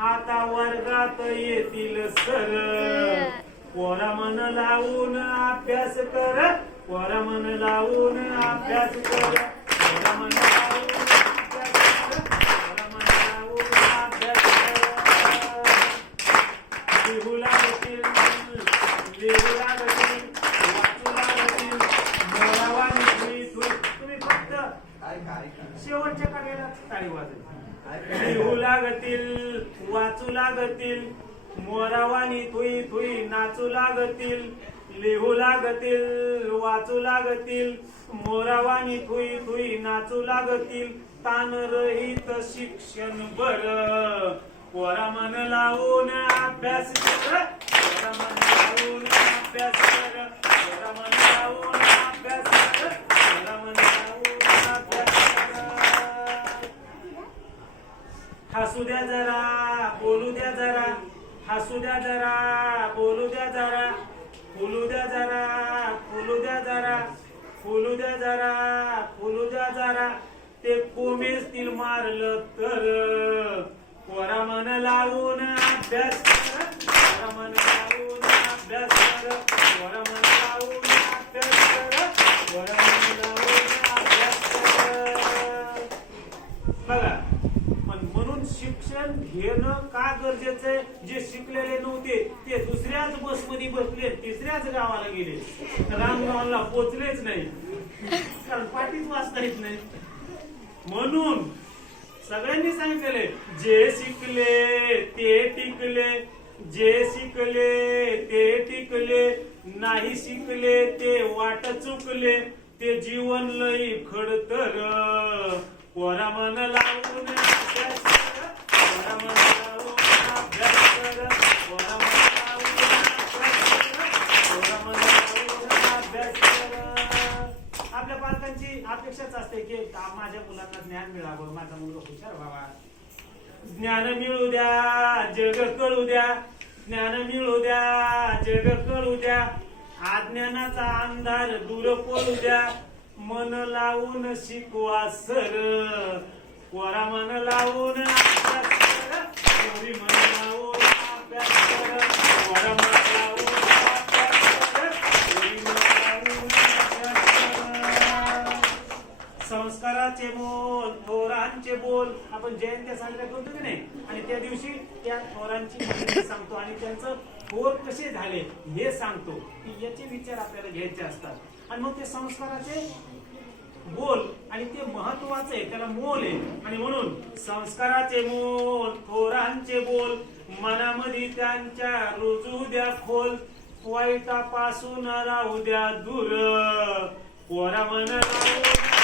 आता वर्गात येतील सर, पोरा मन लावून अभ्यास कर, पोरा मन लावून अभ्यास कर, पोरा मन लावून अभ्यास कर, पोरा मन लावून अभ्यास कर. लिहू लागतील, लिहू लागतील, वाचू लागतील, मोरावानी तुम्ही फक्त शेवटच्या कार्याला टाळी वाजवा. लिहू लागतील, वाचू लागतील, मोरावानी थुई थुई नाचू लागतील. लिहू लागतील, वाचू लागतील, मोरावानी थुई थुई नाचू लागतील. तान रहित शिक्षण बर, पोरा मन लावून अभ्यास कर, पोरा मन लावून अभ्यास कर, पोरा मन लावून अभ्यास कर, पोरा मन लावून अभ्यास कर. हसू द्या जरा, बोलू द्या जरा, हसू द्या जरा, बोलू द्या जरा, फुलू द्या जरा, फुलू द्या जरा, फुलू द्या जरा, फुलू द्या जरा. ते कोमेसतील मारलं तर, पोरा मन लावून अभ्यास कर, पोरा मन लावून अभ्यास कर, पोरा मन लावून अभ्यास कर, पोरा मन लावून अभ्यास कर. बघा, म्हणून शिक्षण घेणं का गरजेचं आहे? जे शिकलेले नव्हते ते दुसऱ्याच बसमध्ये बसले, तिसऱ्याच गावाला गेले, रामगावला पोचलेच नाही, कारण पाठीच वाचता येत नाही. म्हणून सगळ्यांनी सांगितले, जे शिकले ते टिकले, जे शिकले ते टिकले, नाही शिकले ते वाट चुकले, ते जीवन लई खडतर. पोरा मन लावून अभ्यास कर, पोरा मन लावून अभ्यास कर, पोरा मन लावून अभ्यास कर, पोरा मन लावून अभ्यास कर. आपल्या पालकांची अपेक्षाच असते की माझ्या मुलांना ज्ञान मिळावं, माझा मुलगा हुशार व्हावा, ज्ञान मिळू द्या, जग कळू द्या, ज्ञान मिळू द्या, जग कळू द्या, अज्ञानाचा अंधार दूर पडू द्या. मन लावून शिकवा सर, पोरा मन लावून अभ्यास कर, पोरी मन लावून अभ्यास कर, पोरा मन लावून अभ्यास कर, पोरी मन लावून अभ्यास कर. संस्काराचे मोल, थोरांचे बोल. आपण जयंत्या साजऱ्या करतो की नाही, आणि त्या दिवशी त्या थोरांची माहिती सांगतो आणि त्यांचं थोर कसे झाले हे सांगतो, की याचे विचार आपल्याला घ्यायचे असतात. आणि मग ते संस्काराचे बोल आणि ते महत्वाचे आहे, त्याला मोल आहे. आणि म्हणून संस्काराचे मोल, थोरांचे बोल, मनामध्ये त्यांच्या रुजू द्या खोल, वाईटापासून राहू द्या दूर. पोरा मन लावून